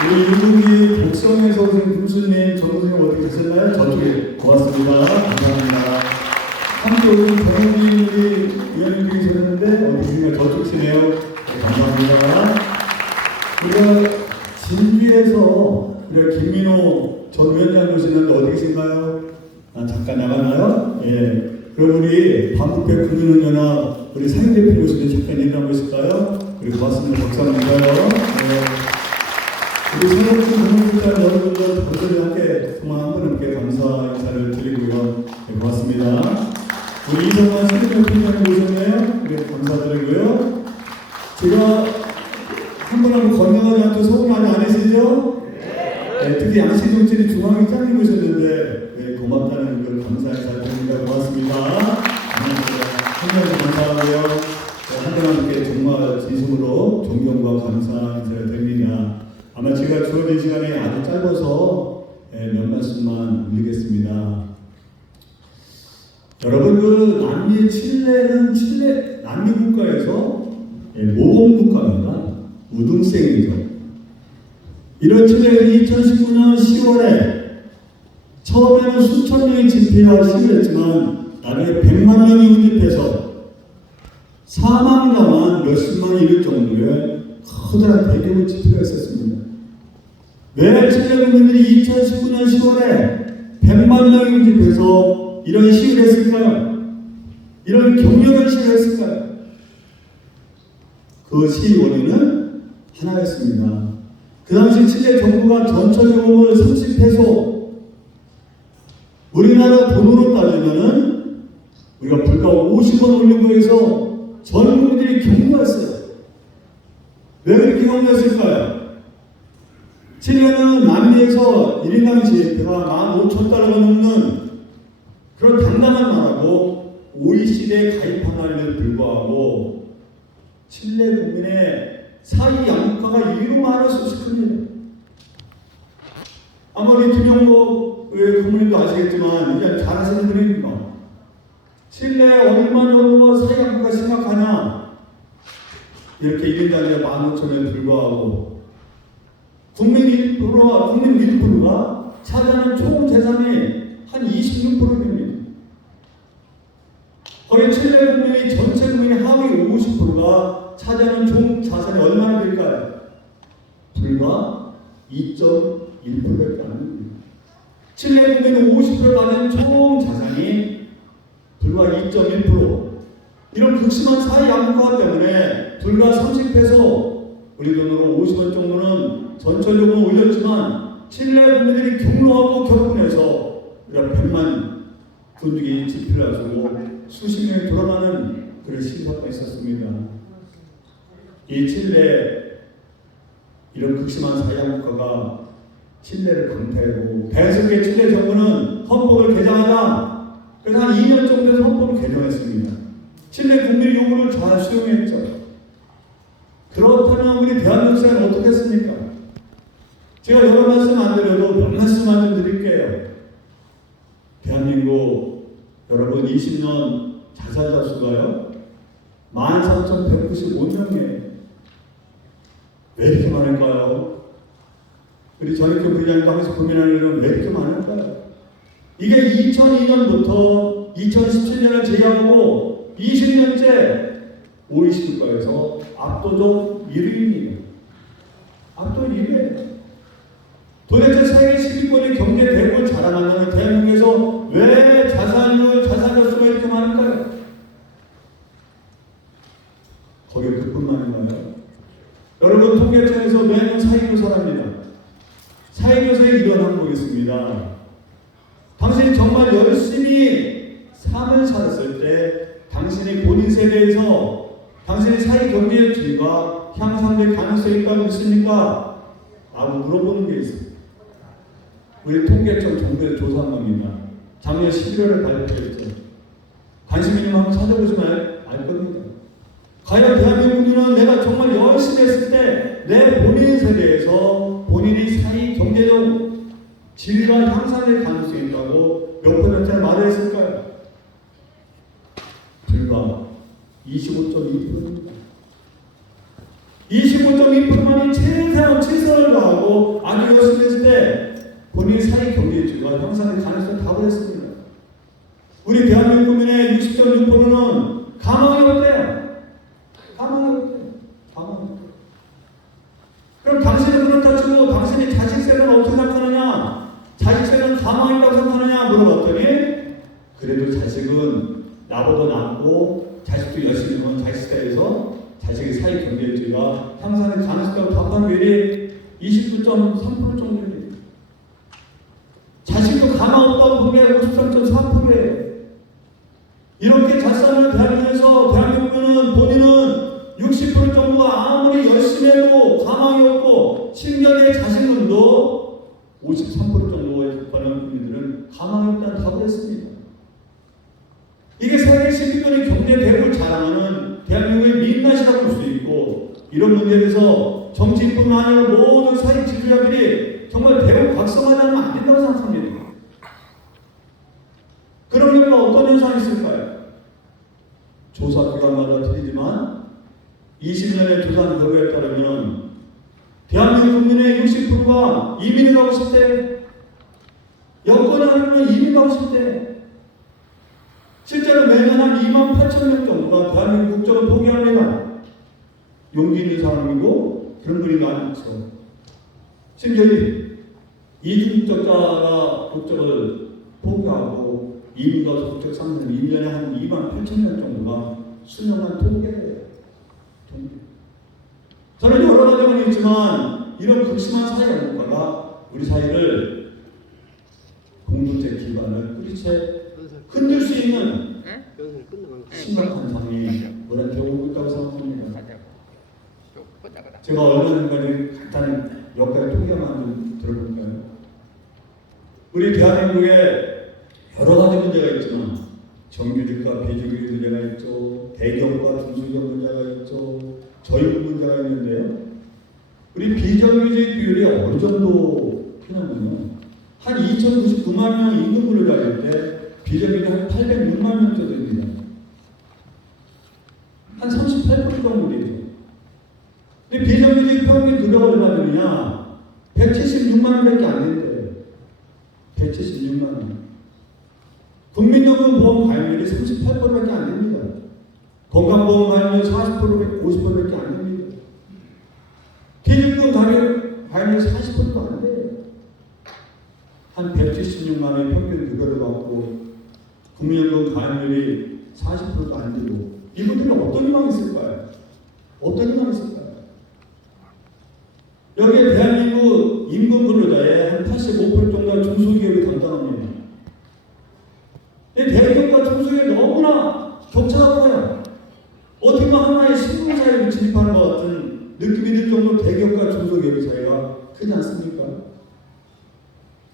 우리 윤국이 곡성에서 오신 군수님, 정수님 어디 계셨나요? 저쪽에. 고맙습니다. 감사합니다. 함께 오신 정우님 우리 위원님 계셨는데 어디 계신가? 저쪽이시네요. 네, 감사합니다. 우리가 진주에서 우리가 김민호 전 위원장 모시는데 어디 계신가요? 잠깐 나가나요? 예. 그럼 우리 반부패 군인연합 우리 사인 대표 모시는데 잠깐 얘기 한번 있을까요? 우리 고맙습니다. 박수 한번 드려요. 네. 우리 새롭게 공무원단 여러분들 모두를 함께 정말 한 분께 감사 인사를 드리고요. 네, 고맙습니다. 우리 이성만 수리대 팀장님 오셨네요. 네, 감사드리고요. 제가 한 분하고 건강하지 않고 소개 많이 안 하시죠? 네, 특히 양시동진이 중앙에 짱님 오셨는데 네, 고맙다는 그 감사 인사 드립니다. 고맙습니다. 한번 감사하고요. 네, 한 분한테 정말 진심으로 존경과 감사 인사를 드립니다. 아마 제가 주어진 시간이 아주 짧아서 몇 말씀만 올리겠습니다. 여러분, 그 남미 칠레는 남미 국가에서 모범 국가입니다. 우등생이죠. 이런 칠레는 2019년 10월에 처음에는 수천 명이 집회와 시위를 했지만 나중에 100만 명이 운집해서 사망자만 몇십만이 이를 정도의 커다란 대규모 집회가 있었습니다. 왜 칠레 국민들이 2019년 10월에 100만 명이 운집해서 이런 시위를 했을까요? 이런 격렬한 시위를 했을까요? 그 시위 원인은 하나였습니다. 그 당시 칠레 정부가 전철 요금을 30페소, 우리나라 돈으로 따지면은 우리가 불과 50원 올린 거에서 전 국민들이 격렬했어요. 왜 그렇게 격렬했을까요? 칠레는 남미에서 1인당 GDP가 15,000달러가 넘는 그런 당당한 나라고 OECD에 가입하는데도 불구하고 칠레 국민의 사이 양극화가 이로 말할 수 없이 큽니다. 아무리 김영복 국민도 아시겠지만 이제 잘 아시는 분입니다. 칠레 얼마 정도 사이 양극화가 심각하냐? 이렇게 1인당에 15,000원에 불과하고 국민 1%가 차지하는 총 재산이 한 26%입니다. 거의 칠레 국민이 전체 국민의 하위 50%가 차지하는 총 자산이 얼마나 될까요? 불과 2.1%밖에 안 됩니다. 칠레 국민의 50%가 가진 총 자산이 불과 2.1%. 이런 극심한 사회 양극화 때문에 불과 30페소, 우리 돈으로 50원 정도는 전철 요금 올렸지만 칠레 국민들이 격노하고 격분해서 우리가 100만 군중이 집회를 하시고 수십 명이 돌아가는 그런 시사가 있었습니다. 이 칠레 이런 극심한 사회양극화가 칠레를 강타하고 배석의 칠레 정부는 헌법을 개정하자. 그래서 한 2년 정도에서 헌법을 개정했습니다. 칠레 국민 요구를 잘 수용했죠. 그렇다면 우리 대한민국 사회는 어떻게 했습니까? 제가 여러 말씀 안 드려도 몇 말씀만 좀 드릴게요. 대한민국 여러분 20년 자살자 수가요 13,195명이에요. 왜 이렇게 많을까요? 우리 전학교 부장님도 항상 고민하는 건 왜 이렇게 많을까요? 이게 2002년부터 2017년을 제외하고 20년째 OECD 국가에서 압도적 1위입니다. 압도적 1위예요. 도대체 세계 10위권의 경제 대국을 자랑한다는 대한민국에서 왜 자살자 수가 이렇게 많을까요? 거기에 그뿐만인가요? 여러분 통계청에서 매년 사회교사를 합니다. 사회교사의 이런 항목이 있습니다. 당신이 정말 열심히 삶을 살았을 때 당신이 본인 세대에서 당신의 사회 경제의 질과 향상될 가능성이 있다고 믿습니까? 라고 물어보는 게 있습니다. 우리 통계청 정부에서 조사한 겁니다. 작년 11월에 발표했죠. 관심 있는 분 한번 찾아보시면 알 겁니다. 과연 대한민국은 내가 정말 열심히 했을 때 내 본인 세대에서 본인이 사회 경제적 질과 향상될 가능성이 있다고 몇 %나 말했을까요? 불과 25.2%입니다. 25.2%만이 최선을 다하고 그럼 당신은 그렇다 치고 당신이 자식세는 어떻게 생각하느냐? 자식세는 가망있다고 생각하느냐? 물어봤더니 그래도 자식은 나보다 낫고 자식도 열심히 하면 자식세에서 자식의 사회 경제주의가 향상의 가능성이라고 답한 비율이 29.3% 정도입니다. 자식도 가망 없다고 보면 53.4%예요. 이렇게 잘 사는 대한민국에서 대한민국은 본인은 60% 정도가 아무리 열심히 해도 가망이 없고 10년의 자신감도 53% 정도의 국가는 국민들은 가망이 없다는 답을 했습니다. 이게 세계 12년의 경제 대국을 자랑하는 대한민국의 민낯이라고 볼 수 있고 이런 문제에 대해서 정치인뿐만 아니라 모든 사회 지도자들이 정말 대우 각성하지 않으면 안 된다고 생각합니다. 그런 경우가 어떤 현상이 있을까요? 조사 기관마다 틀리지만 20년의 조사 결과에 따르면 대한민국 국민의 60%가 이민을 가고 싶대. 여권을 하려면 이민 가고 싶대. 실제로 매년 한 28,000명 정도가 대한민국 국적을 포기합니다. 용기 있는 사람이고 그런 분이 많죠. 심지어 이중국적자가 국적을 포기하고 이민과 국적 상승 1년에 한 28,000명 정도가 수년간 통계예요. 저는 여러 가지가 있지만 이런 극심한 사회 양극화가 우리 사회를 공동체 기반을 뿌리채 흔들 수 있는 심각한 상황이 우리한테 오고 있다고 생각합니다. 제가 얼마 전까지 간단한 몇 가지 통계만 좀 들어볼까요? 우리 대한민국에 여러 가지 문제가 있지만 정규직과 비정규직 문제가 있죠. 대기업과 중소기업 문제가 있죠. 저임금 문제가 있는데요. 우리 비정규직 비율이 어느 정도 피냐면요. 한 2,099만 명 임금 근로자일 때 비정규직 한 806만 명 정도 됩니다. 한 38% 정도 되죠. 근데 비정규직 평균 급여가 얼마 되느냐? 176만 원밖에 안 된대요. 176만 원. 국민연금 보험 가입률이 38%밖에 안 됩니다. 건강보험 가입률 40%, 50%밖에 안 됩니다. 퇴직금 가입률 40%도 안 돼요. 한 176만 원의 평균 급여를 받고 국민연금 가입률이 40%도 안 되고 이분들은 어떤 희망이 있을까요? 어떤 희망이 있을까요? 여기에 대한민국 임금 근로자의 한 85% 정도가 중소기업이 담당합니다. 대기업과 중소기업이 너무나 격차가 커요. 어떻게 보면 하나의 신분사회를 진입하는 것 같은 느낌이 들 정도로 대기업과 중소기업의 차이가 크지 않습니까?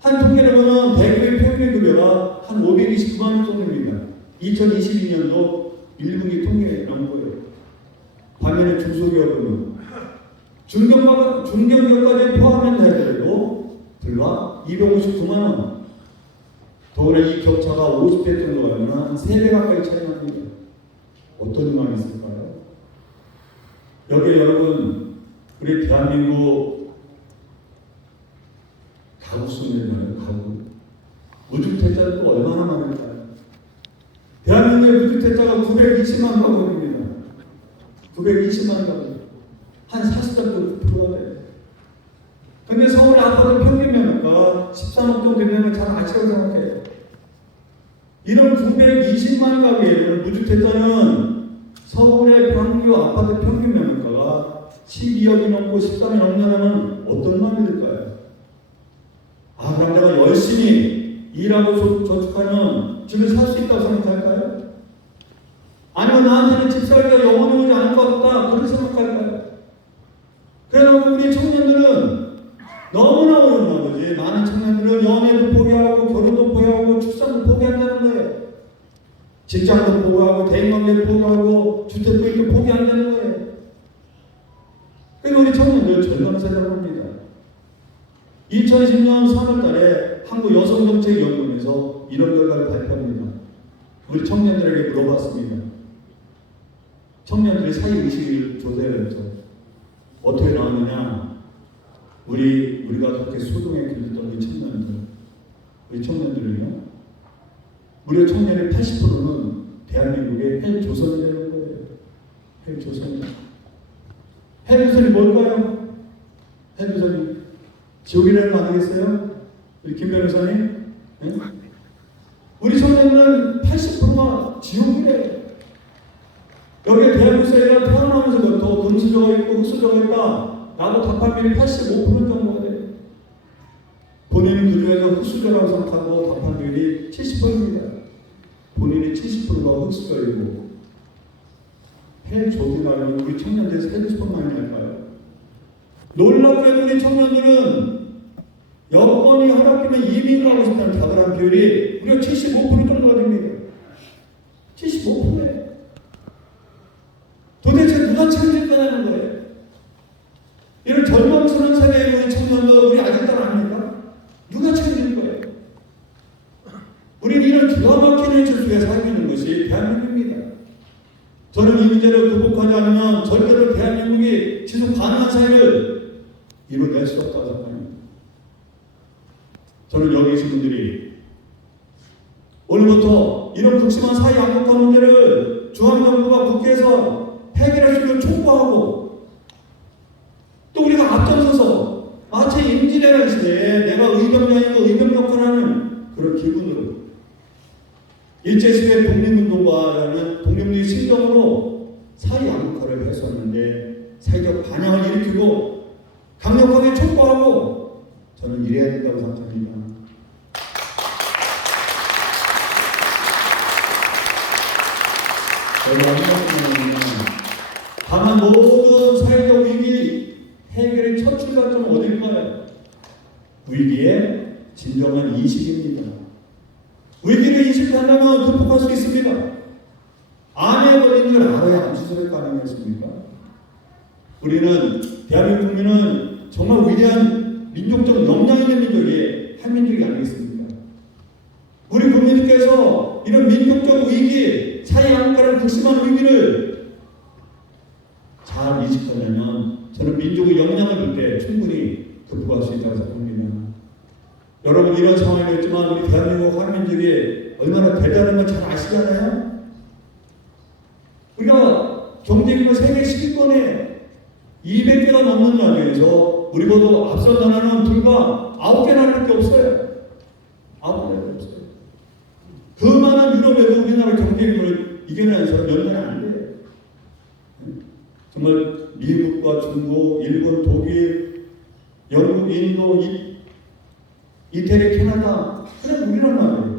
한 통계를 보면 대기업의 평균 급여가 한 529만 원 정도입니다. 2022년도 1분기 통계에 나온 거예요. 반면에 중소기업은 중견기업까지 포함한 자들도 불과 259만 원. 더구나 이 격차가 50배 정도 가면 한 3배 가까이 차이 납니다. 어떤 희망이 있을까요? 여기에 여러분, 우리 대한민국 가구 수는 가구. 무주택자는 또 얼마나 많을까요? 대한민국의 무주택자가 920만 가구입니다. 920만 가구. 한 40%가 돼요. 근데 서울의 아파트 평균 면적가 13억 정도 되면 잘 아시라고 생각해요. 이런 920만 가구에는 무주택자는 서울의 평균 아파트 평균 면적가가 12억이 넘고 13억이 넘는다면 어떤 마음이 들까요? 아, 그럼 내가 열심히 일하고 저축하면 집을 살 수 있다고 생각할까요? 아니면 나한테는 집 살기가 영원히 오지 않을 것 같다, 그렇게 생각할까요? 그래서 우리 청년들은 너무나 어려운 나머지 많은 청년들은 연애도 포기하고 결혼도 포기하고 출산도 포기한다는 거예요. 직장도 포기하고 대인관계도 포기하고 주택도 포기한다는 거예요. 그래서 우리 청년들 절망세라고 합니다. 2020년 3월달에 한국여성정책연구원에서 이런 결과를 발표합니다. 우리 청년들에게 물어봤습니다. 청년들의 사회의식을 조사했죠. 어떻게 나왔느냐? 우리가 그렇게 소동에 길렀던 우리 청년들은요, 무려 청년의 80%는 대한민국의 헬조선이 되는 거예요. 헬조선. 헬조선이 뭘까요? 해주사님, 지옥이라는 거 아니겠어요? 우리 김 변호사님? 네? 우리 청년들은 80%가 지옥이래. 여기에 대한민국사회가 태어나면서부터 금수저가 있고 흑수저가 있다 라고 답한 비율이 85% 정도가 돼요. 본인은 그 중에서 흑수저라고 생각하고 답한 비율이 70%입니다. 본인이 70%가 흑수저이고 해 조기라면 우리 청년들이 세대 수만이 날까요? 놀랍게도 우리 청년들은 여건이 허락되면 이민을 하고 싶다는 다그란 비율이 우리가 75% 정도가 됩니다. 75%예요. 도대체 누가 책임질까라는 거예요? 이런 절망스러운 세대의 우리 청년도 우리 아직도 아닙니까? 누가 책임질 거예요? 우리는 이런 기가 막히는 일 속에 살고 있는 것이 대한민국입니다. 저는 이 문제를 극복하지 않으면 절대로 대한민국이 지속 가능한 사회를 이루어낼 수 없다고 생각합니다. 저는 여기 계신 분들이 오늘부터 이런 극심한 사회 양극화 문제를 중앙정부가 국회에서 해결할 수 있도록 촉구하고 또 우리가 앞장서서 마치 임진왜란 시대에 내가 의병장이고 의병 역할을 하는 그런 기분으로 일제시대 독립운동가라는 독립운동의 심정으로 사회 양극화를 해소하는데 사회적 반향을 일으키고 강력하게 촉구하고 저는 이래야 된다고 생각합니다. 다만 모든 사회적 위기 해결의 첫 출발점은 어딜까요? 위기의 진정한 인식입니다. 위기를 인식한다면 극복할 수 있습니다. 암에 걸린 줄 알아야 암수술을 가능했습니까? 우리는 대한민국 국민은 정말 위대한 민족적 역량 있는 민족이 한민족이 아니겠습니까? 우리 국민들께서 이런 민족적 위기, 사회 양극화라는 극심한 위기를 잘 인식하려면 저는 민족의 역량을 볼 때 충분히 극복할 수 있다고 생각합니다. 여러분 이런 상황이었지만 우리 대한민국 한민족이 얼마나 대단한 걸 잘 아시잖아요? 우리가 경제기구 세계 10위권에 200개가 넘는 나라에서 우리보다 앞선 나라는 불과 9개 나라밖에 없어요. 9개밖에 없어요. 그 많은 유럽에도 우리나라 경제기구를 이겨내는 사람 몇 명이 안 돼요. 정말 미국과 중국, 일본, 독일, 영국, 인도, 이태리, 캐나다, 그냥 우리란 말이에요.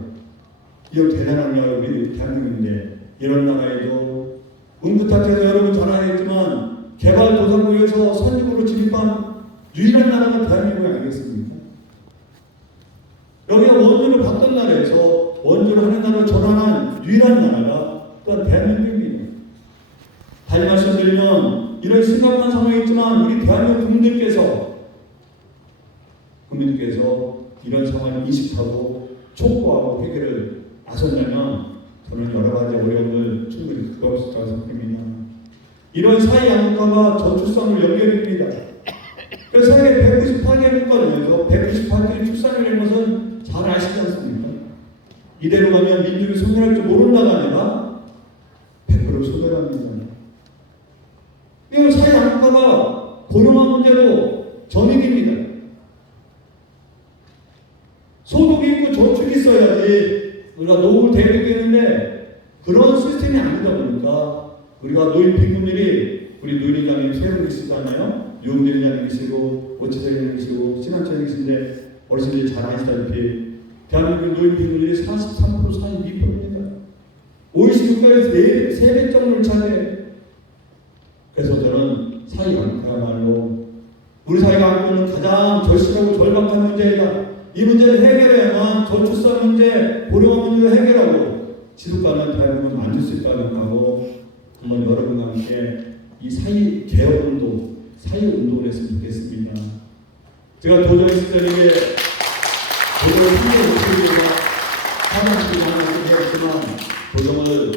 이런 대단한 나라 우리 대한민국인데 이런 나라에도 응급타태에서 여러분 잘 알겠지만 개발도상국에서 선진국으로 진입한 유일한 나라가 대한민국이 아니겠습니까? 여기가 원조를 받던 나라에서 원조를 하는 나라로 전환한 유일한 나라가 또한 대한민국입니다. 다시 말씀드리면 이런 심각한 상황이 있지만 우리 대한민국 국민들께서 이런 상황을 인식하고 촉구하고 해결을 나선다면 저는 여러 가지 어려움을 충분히 극복할 수 있다고 생각합니다. 이런 사회 양극화가 저출산으로 연결됩니다. 그래서 세계 198개 국가 중에서 198개의 출산을 낸 것은 잘 아시지 않습니까? 이대로 가면 민족이 소멸할 줄 모른다가 아니라 100% 소멸합니다. 이건 사회 양극화가 고령화 문제로 전이됩니다. 소득이 있고 저축이 있어야지 우리가 노후를 대비되는데 그런 시스템이 아니다 보니까 우리가 노인 빈곤들이 우리 노인장님 세 분 계시잖아요. 유흥대장님 계시고 오치대장님 계시고 신한철 계신데 어르신들이 잘 아시다시피 대한민국 노인 빈곤들이 43%, 42%입니다. OECD 국가에서 3배 정도를 차지해요. 그래서 저는 사회 양극화야말로 우리 사회가 안고 있는 가장 절실하고 절박한 문제이다. 이 문제를 해결해야만 저출산 문제, 고령화 문제를 해결하고 지속가능한 대한민국을 만들 수 있다는 하고 한번 여러분과 함께 이 사회 개혁운동, 사회운동을 했으면 좋겠습니다. 제가 도전에 시절에게 도전을 함께 못해주고 사람들이 했지만 도전을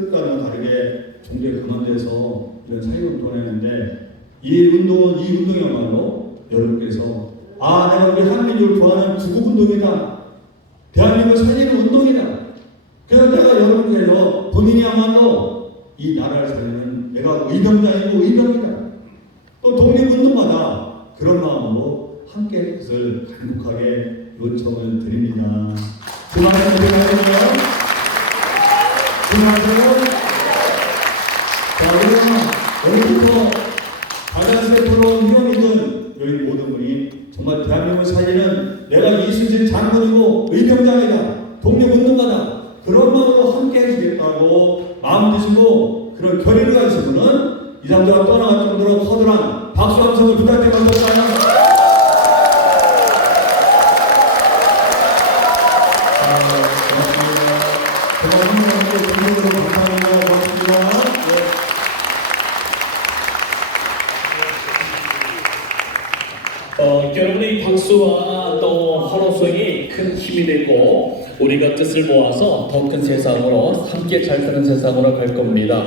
뜻과는 다르게 종교에 그만돼서 이런 사회운동을 했는데 이 운동이야말로 여러분께서 내가 우리 한민족을 구하는 구국운동이다. 대한민국을 살리는 운동이다. 그래서 내가 여러분께서 본인이야말로 이 나라를 살리는 내가 의병장이고 의병이다. 또 독립운동마다 그런 마음으로 함께 할 것을 간곡하게 요청을 드립니다. 그 말씀 드리나요? 그 말씀. 자, 그러면 오늘부터 가자세포로 회원이든 여기 모든 분이 정말 대한민국을 살리는 내가 이순신 장군이고 의병장이다, 독립운동가다, 그런 마음으로 함께 해주겠다고 마음 드시고 그런 결의를 가지신 분은 이 자리가 떠나갈 정도로 커다란 박수 함성을 부탁드리면 어떨까요? 고맙습니다. 정말 함께 정말로 감사합니다. 고맙습니다. 여러분의 박수와 또 환호성이 큰 힘이 되고 우리가 뜻을 모아서 더 큰 세상으로 함께 잘 사는 세상으로 갈 겁니다.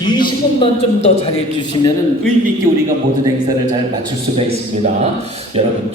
20분만 좀 더 잘해 주시면 의미 있게 우리가 모든 행사를 잘 마칠 수가 있습니다. 여러분